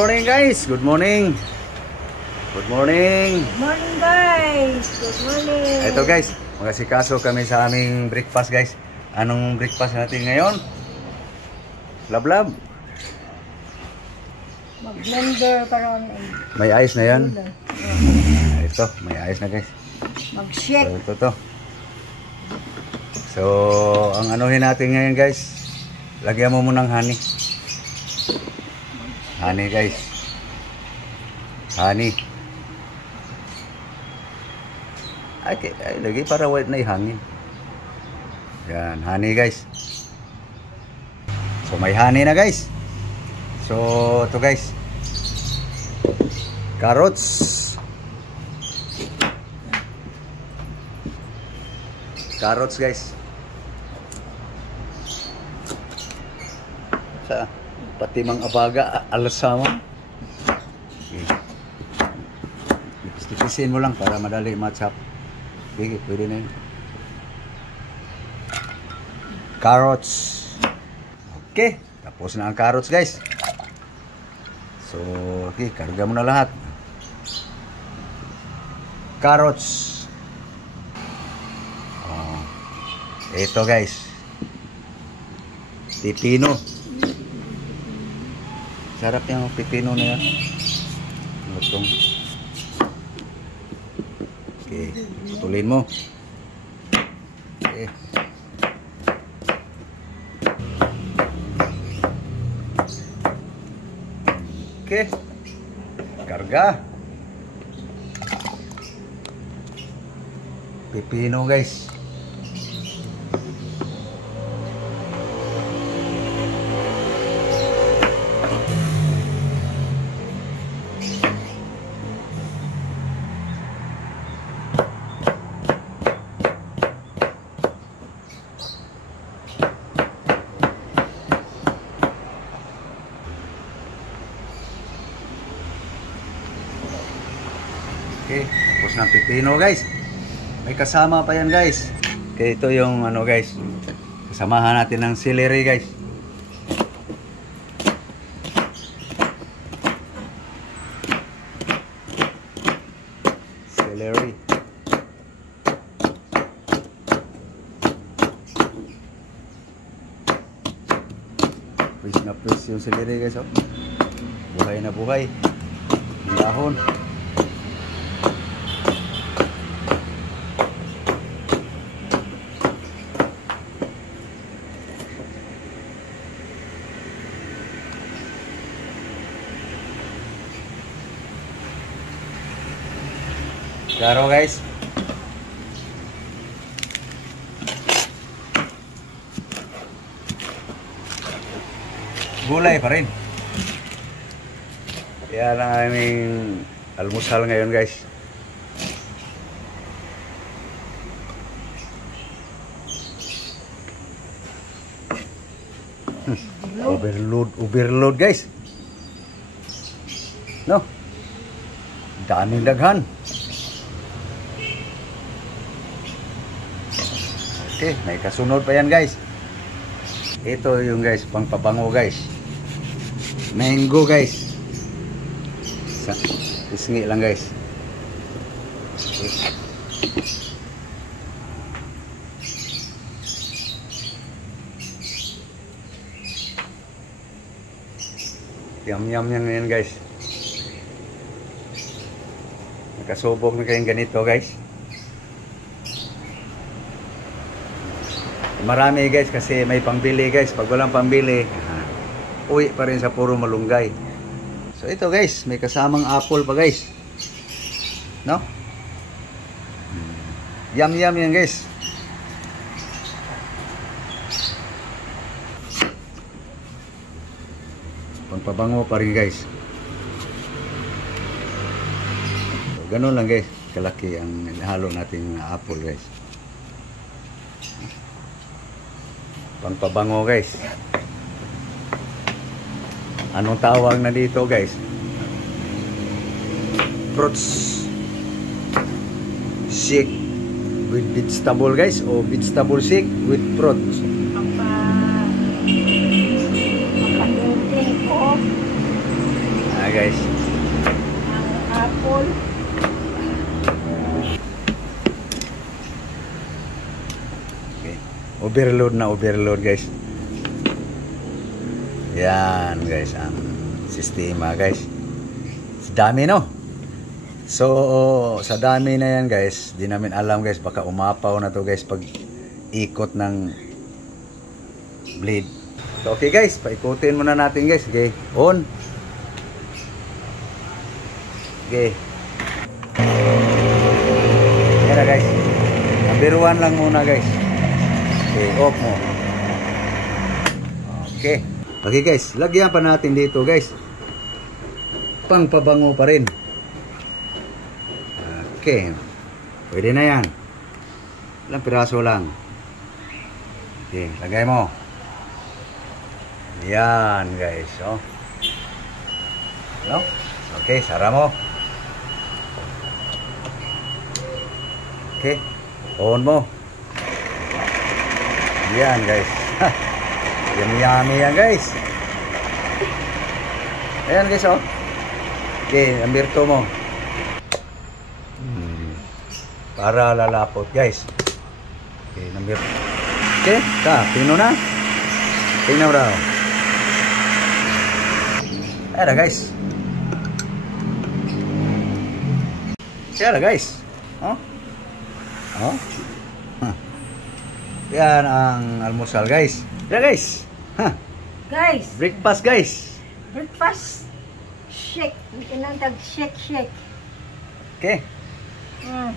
Morning guys, good morning. Good morning. Good morning guys. Good morning. Ito guys, magasikaso kami sa aming breakfast guys. Anong breakfast natin ngayon? Lablab. Mag-blender karon eh. May ice na yan. Ito, may ice na guys. Mag-shake. So, ito. So, ang anuhin natin ngayon guys, lagyan mo munang honey. Honey guys. Honey. Okay, ay, lagi para white na ihangin. Yan, honey guys. So may honey na guys. So ito guys. Carrots. Carrots guys. Sa pati mang abaga alas sama. Okay. Tipisin mo lang para madali matchap. Okay, pwede na yun. Carrots. Okay, tapos na ang carrots guys. So, okay, karga mo na lahat. Carrots. Oh, ito guys. Pipino. Sarap yung pipino na yan. Lutong. Okay, putulin mo. Okay. Okay. Karga. Pipino guys. Okay, tapos ng pipino guys. May kasama pa yan guys. Okay, ito yung ano guys. Kasamahan natin ng celery guys. Celery. Fresh na fresh yung celery guys. Oh. Buhay na buhay. Ang dahon. Klaro guys. Gulay pa rin. Kaya lang aming almusal ngayon guys. Overload guys. No. Daming daghan. Okay, may kasunod pa yan guys. Ito yung guys, pangpabango guys. Mango guys. Isngi lang guys. Okay. Yum yan guys. Nakasubok na kayong ganito guys. Marami guys kasi may pambili guys. Pag walang pambili, uwi pa rin sa puro malunggay. So ito guys, may kasamang apple pa guys. No? Yum yan guys. Pangpabango pa rin guys. So, ganun lang guys. Kalaki ang halo nating apple guys. Pangpabango guys. Anong tawag na dito guys? Fruits shake with vegetable guys, o vegetable shake with fruits. guys. Ang apple. Okay. Overload guys. Yan guys ang sistema guys. Dami no. So sa dami na yan guys, di namin alam guys, baka umapaw na to guys pag ikot ng blade. So okay guys, paikutin muna natin guys. Okay, on. Okay. Yan na guys. Number 1 lang muna guys. Okay, off mo. Okay. Okay guys, lagyan pa natin dito guys. Pangpabango pa rin. Okay. Pwede na yan. Ilang piraso lang. Okay, lagay mo. Yan guys. Oh. No? Okay, sara mo. Okay. On mo. Yan guys. Yummy yan guys. Ayan guys oh. Okay, number 2 mo. Para lalapot guys. Okay, number. Okay, pino na. Tingnan mo raw. Ayan guys. Ayan guys. Oh. Oh. Huh. Yan ang almusal guys. Ayan guys. Huh. Guys, Breakfast guys. breakfast. Shake. Kinantag shake. Okay. Mm.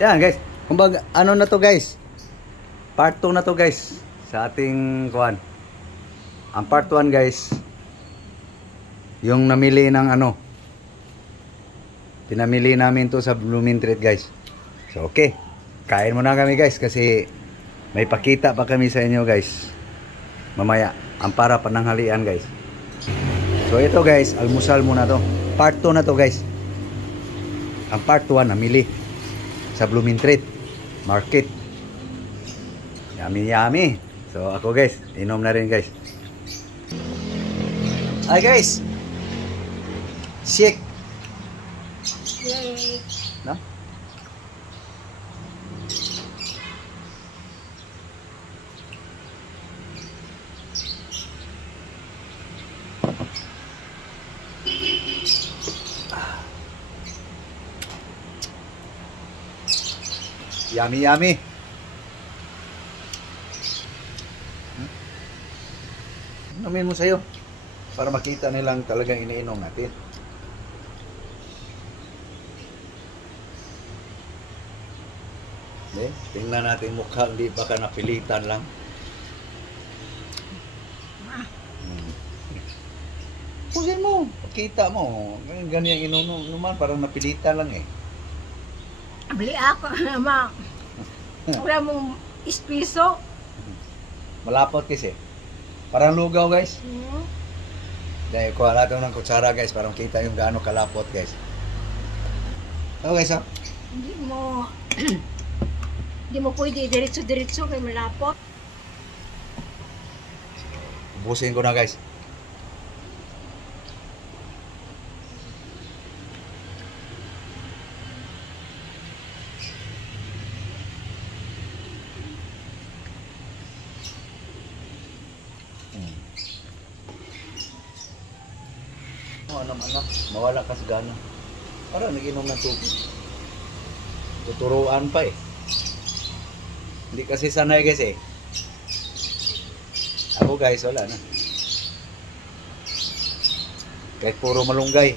Yan guys. Kumbaga ano na to guys? Part 2 na to guys sa ating kuan. Ang part 1 guys, yung namili ng ano. Pinamili namin to sa Blooming Treat guys. So okay. Kain muna kami guys kasi may pakita pa kami sa inyo guys. Mamaya ang para pananghalian guys. So ito guys, almusal muna to. Part 2 na to guys. Ang part 1 namili sa Blooming Treat Market. Yummy. So ako guys, inom na rin guys. Hi guys. Shake. Yay. No? Yummy. Inumin mo sa'yo para makita nilang talagang iniinom natin. Okay? Tingnan natin mukha, hindi baka napilitan lang. Pusin mo, makita mo. Ganyan inuman, parang napilitan lang eh. Bili ako naman. Wala mong ispiso. Malapot kasi. Parang lugaw guys. Hmm? Dahil kuha natin ng kutsara guys, para makita yung gaano kalapot guys. Okay guys ha? Hindi mo pwede diretso kay malapot. Ubusin ko na guys. Anak, mawala ka sa gana. Parang nag-inom ng tubig. Tuturuan pa eh. Hindi kasi sanay guys eh. Ako guys, wala na. Kahit puro malunggay.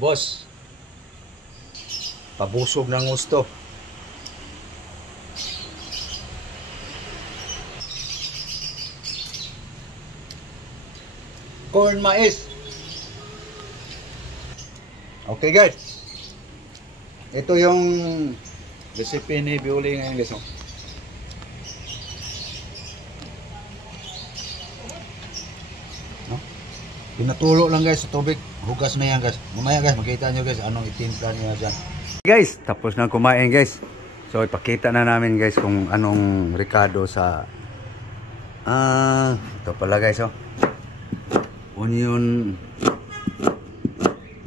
Boss, pabusog ng gusto. Corn mais. Okay guys, ito yung recipe ni Bioli ngayon guys. Pinatulo lang guys sa tubig. Hugas na yan guys. Mamaya guys, makita nyo guys anong itimpla niya dyan. Guys, tapos na kumain guys. So ipakita na namin guys kung anong ricado sa ito pala guys oh. Onion.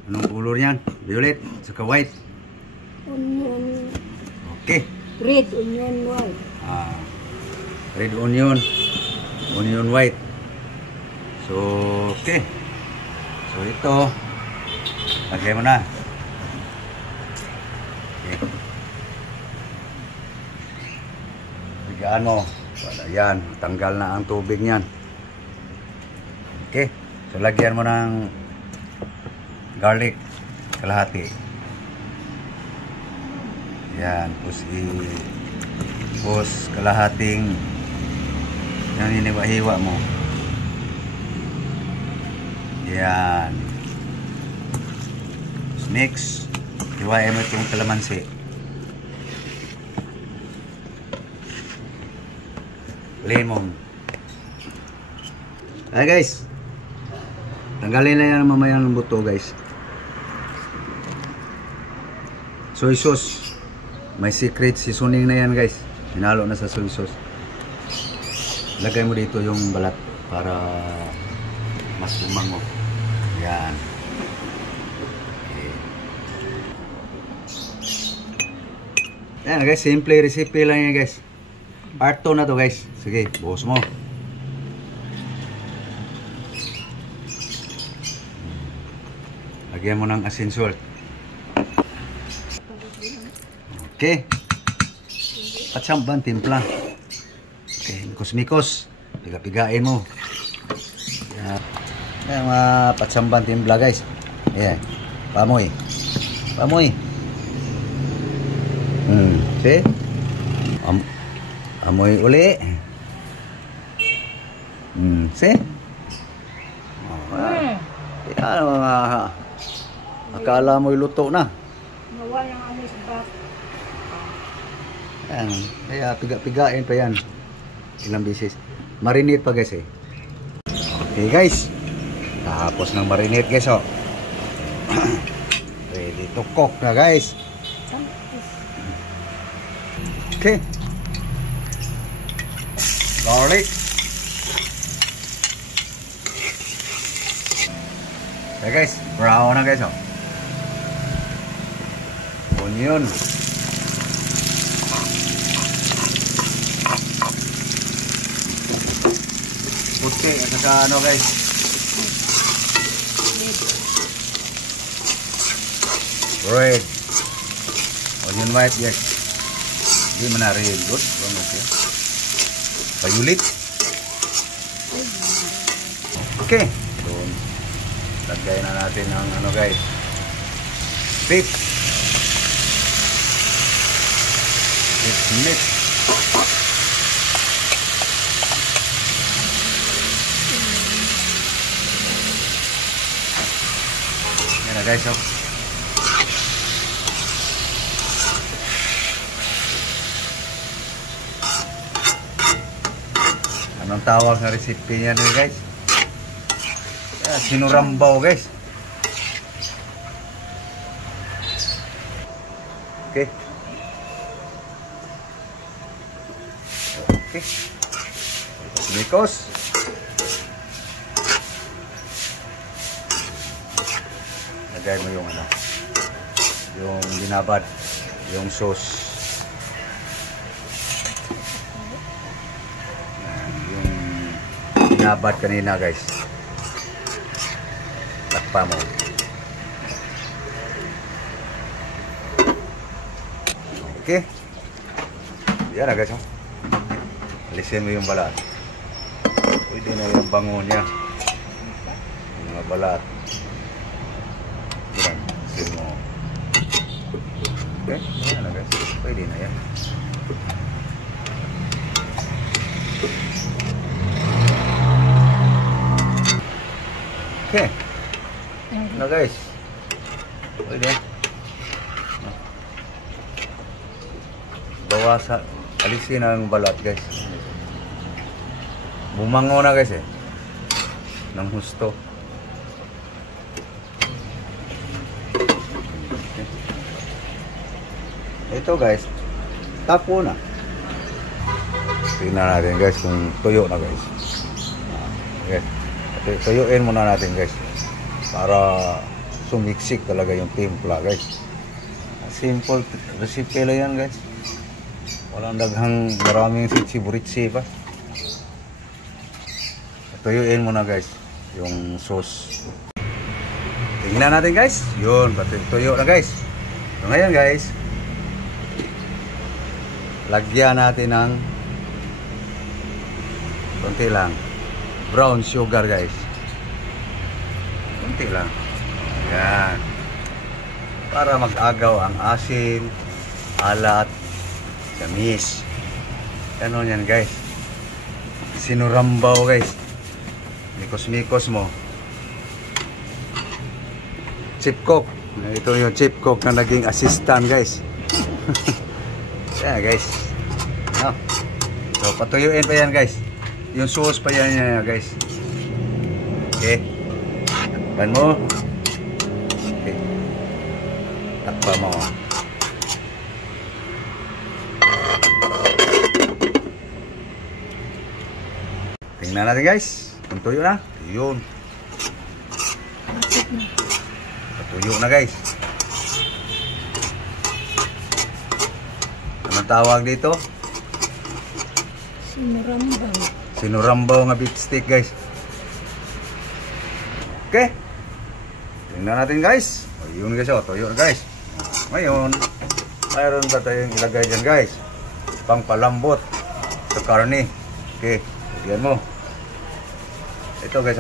Anong color yan? Violet, saka white. Onion. Okay. Red onion white. Red onion. Onion white. So, okay. So ito, lagay mo na. Okay. Bigaan mo. Ayan, tanggal na ang tubig niyan. Okay. So lagyan mo ng garlic kalahati. Yan, tapos kalahating yung iniwa-hiwa mo. Yan. Mix. Hiwain mo itong kalamansi. Lemon. Ay guys. Tanggalin na yan mamaya ng buto guys. Soy sauce. May secret seasoning na yan guys. Hinalo na sa soy sauce. Lagay mo dito yung balat para mas umango. Yan. Okay. Yan guys, simple recipe lang yan guys. Part 2 na to guys. Sige, buhos mo. Lagyan mo ng asin salt. Okay. Patsamban timpla. Okay, mikos-mikos. Piga-pigain mo. Yan. Yan mga patsamban timpla guys. Ayan. Pamoy. Pamoy. See? Amoy uli. See? Yan mga akala mo'y luto na. Nawala ng amoy sa bak. Yan. Kaya piga-pigain pa yan. Ilang bisis. Marinate pa guys eh. Okay guys. Tapos ng marinate guys oh. Ready to cook na guys. Okay. Garlic. Okay guys. Brown na guys oh. Onion. Puti at saka ano guys. Red. Onion white guys. Hindi man na red good. Okay. Violet. Okay. Doon. Lagay na natin ang ano guys. Beef. Beef meat. Yan na guys oh. Anong tawag na recipe niya nyo guys? Yeah, sinurambaw guys. Okay. Okay. Mikos. Lagay mo yung ano, yung binabad, yung sauce. Yung binabad kanina guys. Takpa mo. Okay. Yan na guys. Alisin mo yung balat. Pwede na yung bango niya. Yung mga balat. Yan. Alisin mo. Okay. Yan na guys. Pwede na yan. Okay. Na guys. Pwede. Bawasan. Alisin ang balat guys. Bumango na guys eh. Nang husto. Ito guys, tapo na. Tingnan natin guys kung tuyo na guys. Okay. Tuyuin muna natin guys para sumiksik talaga yung timpla guys. Simple recipe lang yan guys. Walang daghang maraming sitsi-buritsi pa. Tuyuin muna guys yung sauce. Tingnan natin guys. Yun, pati tuyo na guys. So ngayon guys, lagyan natin ng konti lang brown sugar guys. Konti lang. Yan. Para mag-agaw ang asin, alat, tamis. Ano yan guys? Sinurambaw guys. Mikos-mikos mo. Chip cook. Ito yung chip cook na naging assistant guys. Yan guys. No. So patuyuin pa yan guys. Yung sauce pa yan guys. Okay. Takpan mo. Okay. Takpan mo. Tingnan natin guys. Kung tuyo na. Yun. Tuyo na guys. Anong tawag dito? Sinurambaw. Sinurambaw nga beef steak guys. Okay. Tingnan natin guys. Yun guys, tuyo na guys. Ngayon, mayroon pa tayong ilagay dyan guys. Pangpalambot sa karne. Okay. Lagyan mo. Ito guys,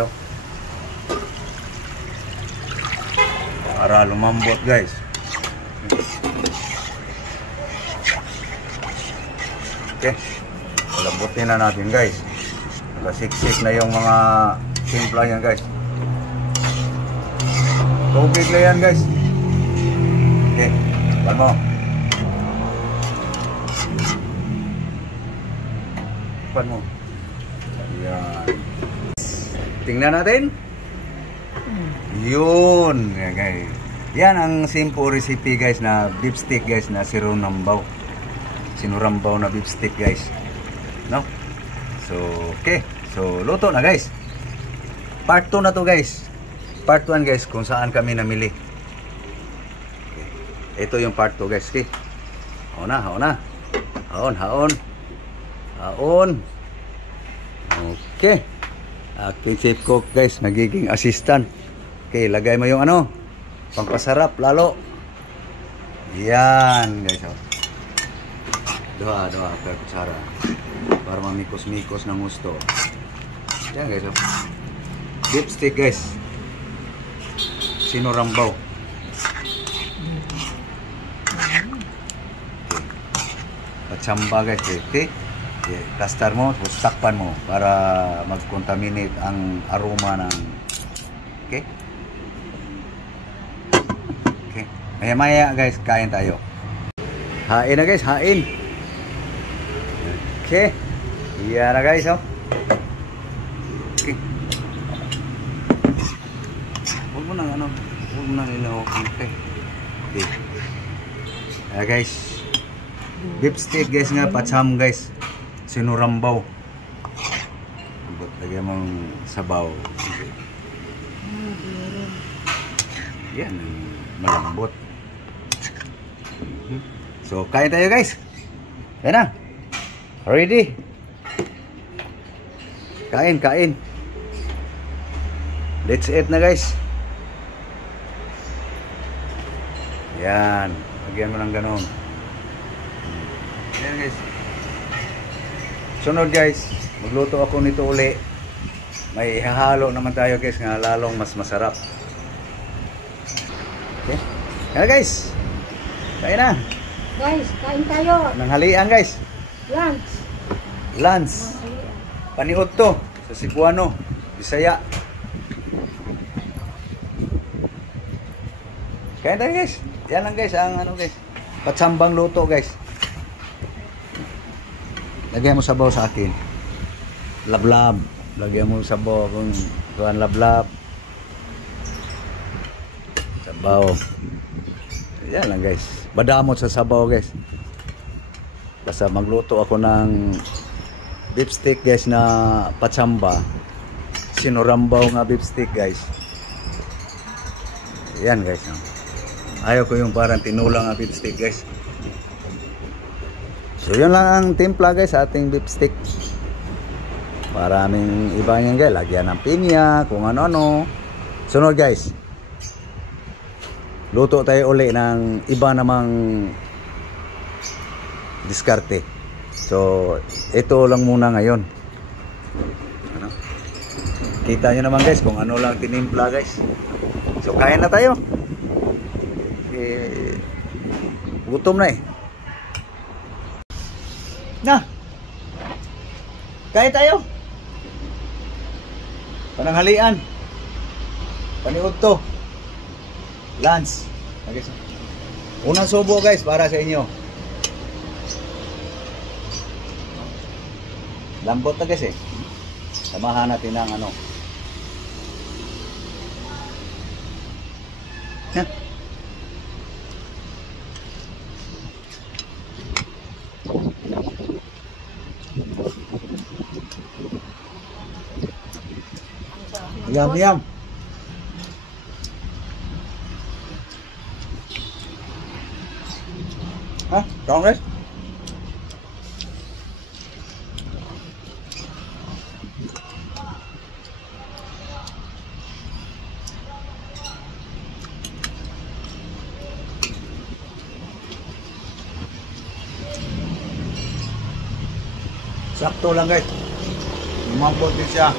para lumambot guys. Okay. Lambutin na natin guys. Nakasiksik na yung mga timpla yan guys. Tubig na yan guys. Okay. Pan mo. Pan mo. Ayan. Tingnan natin. Yun. Yan guys. Yan ang simple recipe guys na beef steak guys na sinurambaw. Sinurambaw na beef steak guys. No? So, okay. So, luto na guys. Part 2 na to guys. Part 1 guys kung saan kami namili. Okay. Ito yung part 2 guys. Okay. Haon na, haon na. Haon, haon. Haon. Okay. Aking chef cook guys, nagiging assistant. Okay, lagay mo yung ano, pangpasarap lalo. Yan guys. Doha per kutsara. Para mamikos-mikos ng gusto. Yan guys. Beef steak guys. Sinurambaw. Okay. Patsamba guys. Okay. Kastar mo, tapos takpan mo para mag-contaminate ang aroma ng okay? Okay. Maya-maya guys, kain tayo. Hain na guys, hain. Okay. Iyan na guys, oh. Okay. Huwag mo nang ano, huwag mo nang ilaw. Okay. Okay. Guys. Beef steak guys nga, patsam guys. Sinurambaw. Lagyan mong sabaw. Yan, malambot. So, kain tayo guys. Yan na. Ready? Kain, kain. Let's eat na guys. Yan. Lagyan mo ng ganon. Yan guys. Sunod guys, magluto ako nito uli. May ihahalo naman tayo guys nga lalong mas masarap. Okay. Yan guys. Kain na. Guys, kain tayo. Nanghalian guys. Lunch. Lunch. Paniod to sa Cebuano, Bisaya. Kain tayo guys. Yan lang guys ang ano guys. Patsambang luto guys. Lagyan mo sabaw sa akin. Lablab. Lagyan mo sabaw kung tuan lablab. Sabaw. Yan lang guys. Badamot sa sabaw guys. Basta magluto ako ng beef steak guys na patsamba. Sinurambaw nga beef steak guys. Yan guys. Ayaw ko yung parang tinulang nga beef steak guys. So yun lang ang timpla guys sa ating beef steak. Maraming iba yan guys. Lagyan ng pinya, kung ano-ano. Sunod guys. Luto tayo uli ng iba namang diskarte. So ito lang muna ngayon. Ano? Kita nyo naman guys kung ano lang tinimpla guys. So kain na tayo. Gutom na eh. Na. Kain tayo. Pananghalian. Paniud to. Lunch. Okay, so. Unang subo guys para sa inyo. Lambot na guys eh. Samahan natin ng ano. Ha? Yum yum. Ha? Strong guys? Sakto lang guys. Umampot din siya.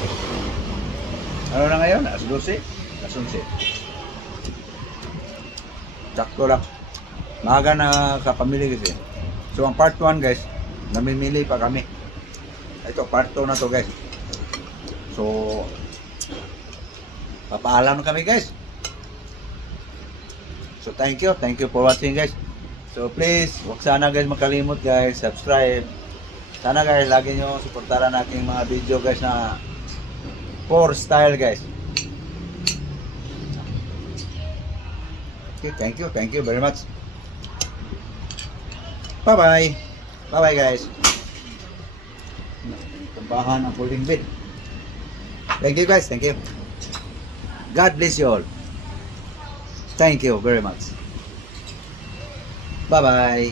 Ano na ngayon? Alas 12? Alas 11. Sakto lang. Maaga na kapamili kasi. So ang part 1 guys, namimili pa kami. Ito part 2 na to guys. So papaalam na kami guys. So thank you for watching guys. So please, wag sana guys makalimot guys, subscribe. Sana guys, lagi nyo suportaran nating mga video guys na 4 style guys. Okay, thank you very much. Bye bye. Bye bye guys. Tambahan ang folding bed. Thank you guys, thank you. God bless you all. Thank you very much. Bye bye.